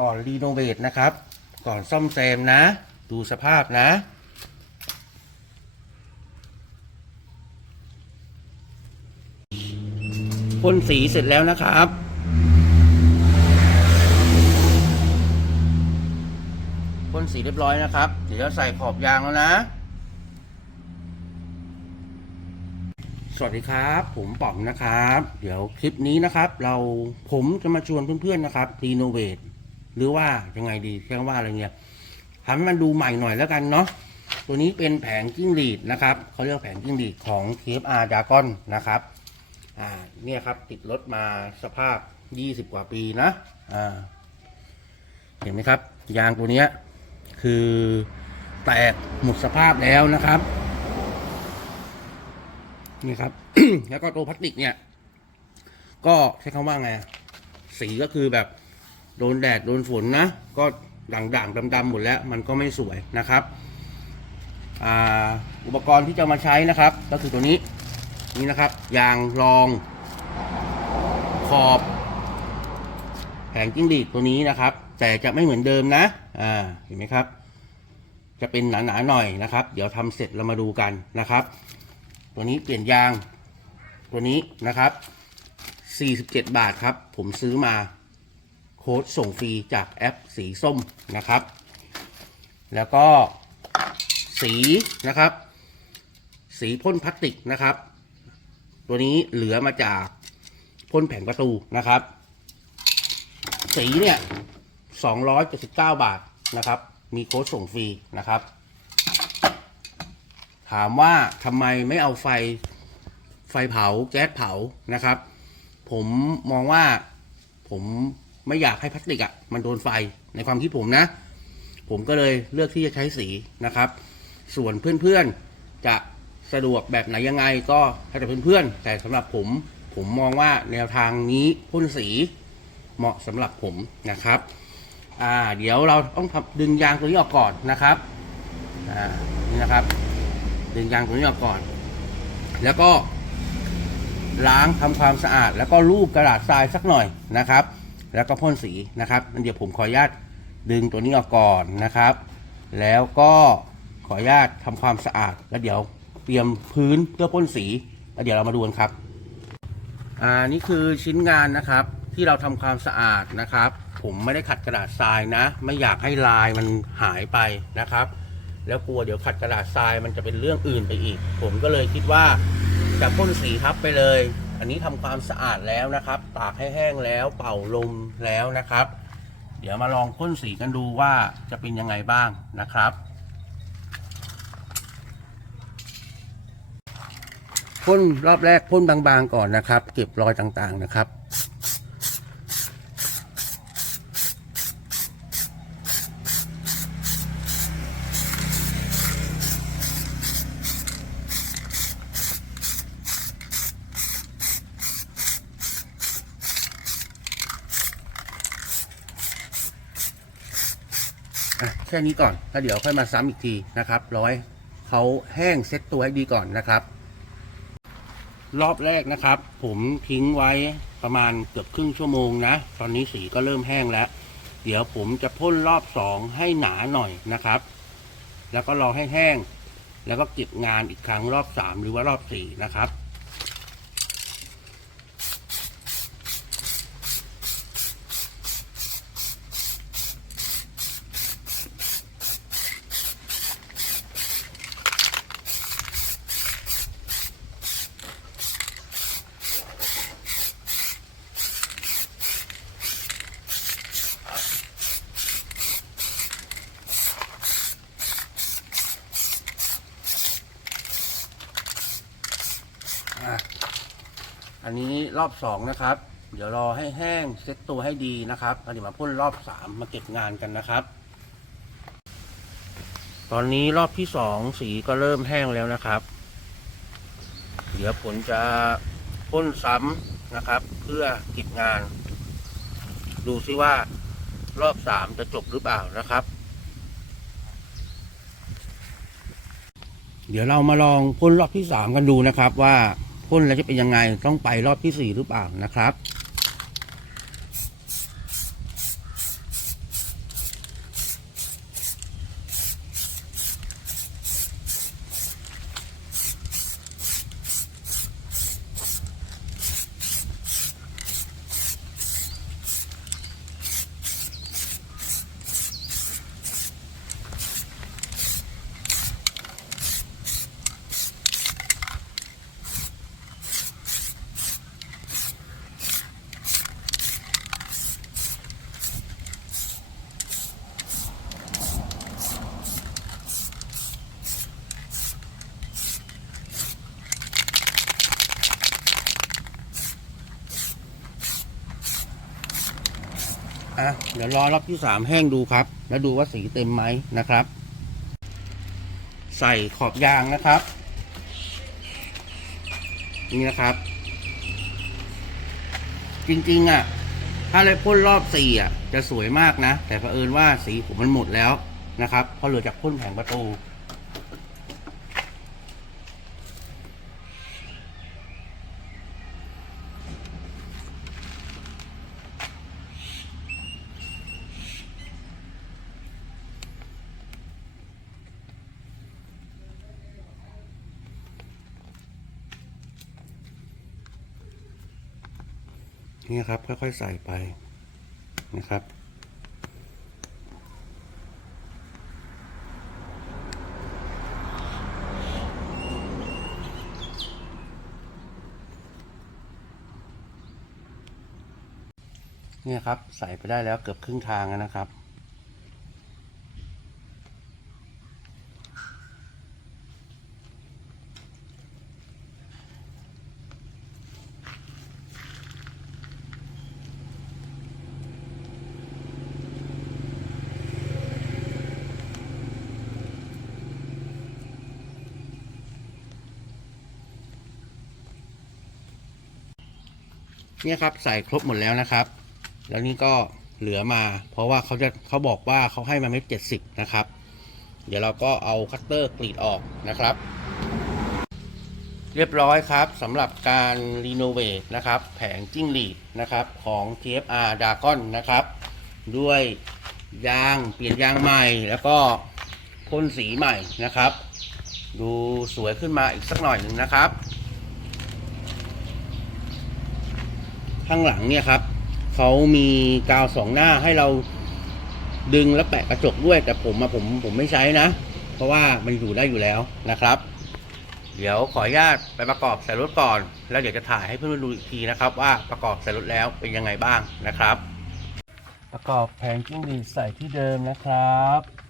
ก่อนรีโนเวทนะครับ ก่อนซ่อมแซมนะ ดูสภาพนะ พ่นสีเสร็จแล้วนะครับพ่นสีเรียบร้อยนะครับ เดี๋ยวใส่ขอบยางแล้วนะ สวัสดีครับ ผมป๋อมนะครับ เดี๋ยวคลิปนี้นะครับ เราผมจะมาชวนเพื่อนๆนะครับรีโนเวท หรือว่ายังไงดีเรียกว่าอะไรเงี้ยทำให้มันดูใหม่หน่อยแล้วกันเนาะตัวนี้เป็นแผงจิ้งหรีดนะครับเขาเรียกแผงจิ้งหรีดของ TFR Dragon นะครับอ่าเนี่ยครับติดรถมาสภาพ 20 กว่าปีนะอ่าเห็นไหมครับ ยางตัวเนี้ยคือแตกหมดสภาพแล้วนะครับนี่ครับ แล้วก็ตัวพลาสติกเนี่ย ก็ใช้คำว่าไง สีก็คือแบบ โดนแดดโดนฝนนะ ก็ด่างๆดำๆหมดแล้ว มันก็ไม่สวยนะครับอุปกรณ์ที่จะมาใช้นะครับ ก็คือตัวนี้นี่นะครับ ยางรอง ขอบแผงจิ้งหรีดตัวนี้นะครับ แต่จะไม่เหมือนเดิมนะอ่าเห็นไหมครับ จะเป็นหนาๆหน่อยนะครับ เดี๋ยวทำเสร็จเรามาดูกันนะครับ ตัวนี้เปลี่ยนยางตัวนี้นะครับ 47 บาทครับ ผมซื้อมา โค้ดส่งฟรีจากแอปสีส้มนะครับ แล้วก็สีนะครับ สีพ่นพลาสติกนะครับ ตัวนี้เหลือมาจากพ่นแผงประตูนะครับ สีเนี่ย279บาทนะครับ มีโค้ดส่งฟรีนะครับ ถามว่าทำไมไม่เอาไฟไฟเผาแก๊สเผานะครับ ผมมองว่าผม ไม่อยากให้พลาสติกอะ่ะมันโดนไฟในความคิดผมนะ ผมก็เลยเลือกที่จะใช้สีนะครับ ส่วนเพื่อนๆจะสะดวกแบบไหนยังไงก็ให้แต่เพื่อนๆแต่สำหรับผมผมมองว่าแนวทางนี้พ่นสีเหมาะสำหรับผมนะครับอ่าเดี๋ยวเราต้องดึงยางตัวนี้ออกก่อนนะครับอ่านี่นะครับ ดึงยางตัวนี้ออกก่อน แล้วก็ล้างทำความสะอาด แล้วก็รูปกระดาษทรายสักหน่อยนะครับ แล้วก็พ่นสีนะครับเดี๋ยวผมขออนุญาตดึงตัวนี้ออกก่อนนะครับ แล้วก็ขออนุญาตทำความสะอาด แล้วเดี๋ยวเตรียมพื้นเพื่อพ่นสีแล้วเดี๋ยวเรามาดูกันครับอ่านี่คือชิ้นงานนะครับที่เราทำความสะอาดนะครับ ผมไม่ได้ขัดกระดาษทรายนะ ไม่อยากให้ลายมันหายไปนะครับ แล้วกลัวเดี๋ยวขัดกระดาษทรายมันจะเป็นเรื่องอื่นไปอีก ผมก็เลยคิดว่าจะพ่นสีทับไปเลย อันนี้ทำความสะอาดแล้วนะครับ ตากให้แห้งแล้วเป่าลมแล้วนะครับ เดี๋ยวมาลองพ่นสีกันดูว่าจะเป็นยังไงบ้างนะครับพ่นรอบแรกพ่นบางๆก่อนนะครับ เก็บรอยต่างๆนะครับ แค่นี้ก่อนแล้วเดี๋ยวค่อยมาซ้ำอีกทีนะครับร้อยเขาแห้งเซ็ตตัวให้ดีก่อนนะครับ รอบแรกนะครับ ผมทิ้งไว้ประมาณเกือบครึ่งชั่วโมงนะ ตอนนี้สีก็เริ่มแห้งแล้ว เดี๋ยวผมจะพ่นรอบสองให้หนาหน่อยนะครับ แล้วก็รอให้แห้ง แล้วก็เก็บงานอีกครั้งรอบสามหรือว่ารอบสี่นะครับ อันนี้รอบสองนะครับ เดี๋ยวรอให้แห้งเซ็ตตัวให้ดีนะครับแล้วเดี๋ยวมาพ่นรอบสามมาเก็บงานกันนะครับ ตอนนี้รอบที่สองสีก็เริ่มแห้งแล้วนะครับ เดี๋ยวผลจะพ่นซ้ำนะครับ เพื่อเก็บงาน ดูซิว่ารอบสามจะจบหรือเปล่านะครับ เดี๋ยวเรามาลองพ่นรอบที่สามกันดูนะครับว่า พ่นแล้วจะเป็นยังไงต้องไปรอบที่สี่หรือเปล่านะครับ ดี๋ยวรอรอบที่สามแห้งดูครับ แล้วดูว่าสีเต็มไหมนะครับ ใส่ขอบยางนะครับ นี่นะครับ จริงๆอะ ถ้าเลยพ่นรอบสี่อะ จะสวยมากนะ แต่เผอิญว่าสีผมมันหมดแล้วนะครับเพราะเหลือจากพ่นแผงประตู นี่ครับ ค่อยๆใส่ไปนะครับ เนี่ยครับใส่ไปได้แล้วเกือบครึ่งทางนะครับ เนี่ยครับใส่ครบหมดแล้วนะครับ แล้วนี่ก็เหลือมา เพราะว่าเขาจะเขาบอกว่าเขาให้มาเม็ดเจ็ดสิบนะครับ เดี๋ยวเราก็เอาคัตเตอร์กรีดออกนะครับ เรียบร้อยครับสำหรับการรีโนเวทนะครับ แผงจิ้งหรีดนะครับของ TFR d a g o n นะครับ ด้วยยางเปลี่ยนยางใหม่แล้วก็พ่นสีใหม่นะครับ ดูสวยขึ้นมาอีกสักหน่อยหนึ่งนะครับ ข้างหลังเนี่ยครับเขามีกาวสองหน้าให้เราดึงและแปะกระจกด้วย แต่ผมอะผมผมไม่ใช้นะ เพราะว่ามันอยู่ได้อยู่แล้วนะครับ เดี๋ยวขออนุญาตไปประกอบใส่รถก่อน แล้วเดี๋ยวจะถ่ายให้เพื่อนๆดูอีกทีนะครับ ว่าประกอบใส่รถแล้วเป็นยังไงบ้างนะครับ ประกอบแผงจิ้งหรีดใส่ที่เดิมนะครับ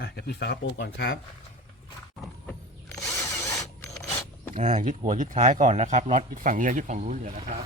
อะเดี๋ยวปิดฝากระโปรงก่อนครับอ่ายึดหัวยึดท้ายก่อนนะครับน็อตยึดฝั่งนี้ยึดฝั่งนู้นเดี๋ยวนะครับ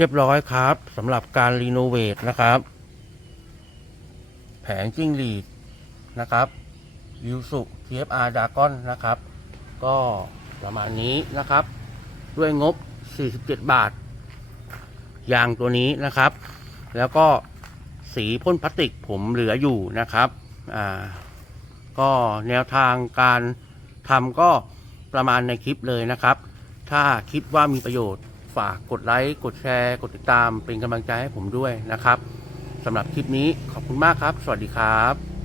เรียบร้อยครับสำหรับการรีโนเวทนะครับ แผงจิ้งหรีดนะครับยูสุ TFR d a g o n นะครับ ก็ประมาณนี้นะครับ ด้วยงบ 47 บาท ยางตัวนี้นะครับ แล้วก็สีพ่นพลาสติกผมเหลืออยู่นะครับอ่าก็แนวทางการทำก็ประมาณในคลิปเลยนะครับ ถ้าคิดว่ามีประโยชน์ ฝากกดไลค์ กดแชร์ กดติดตามเป็นกำลังใจให้ผมด้วยนะครับสำหรับคลิปนี้ขอบคุณมากครับ สวัสดีครับ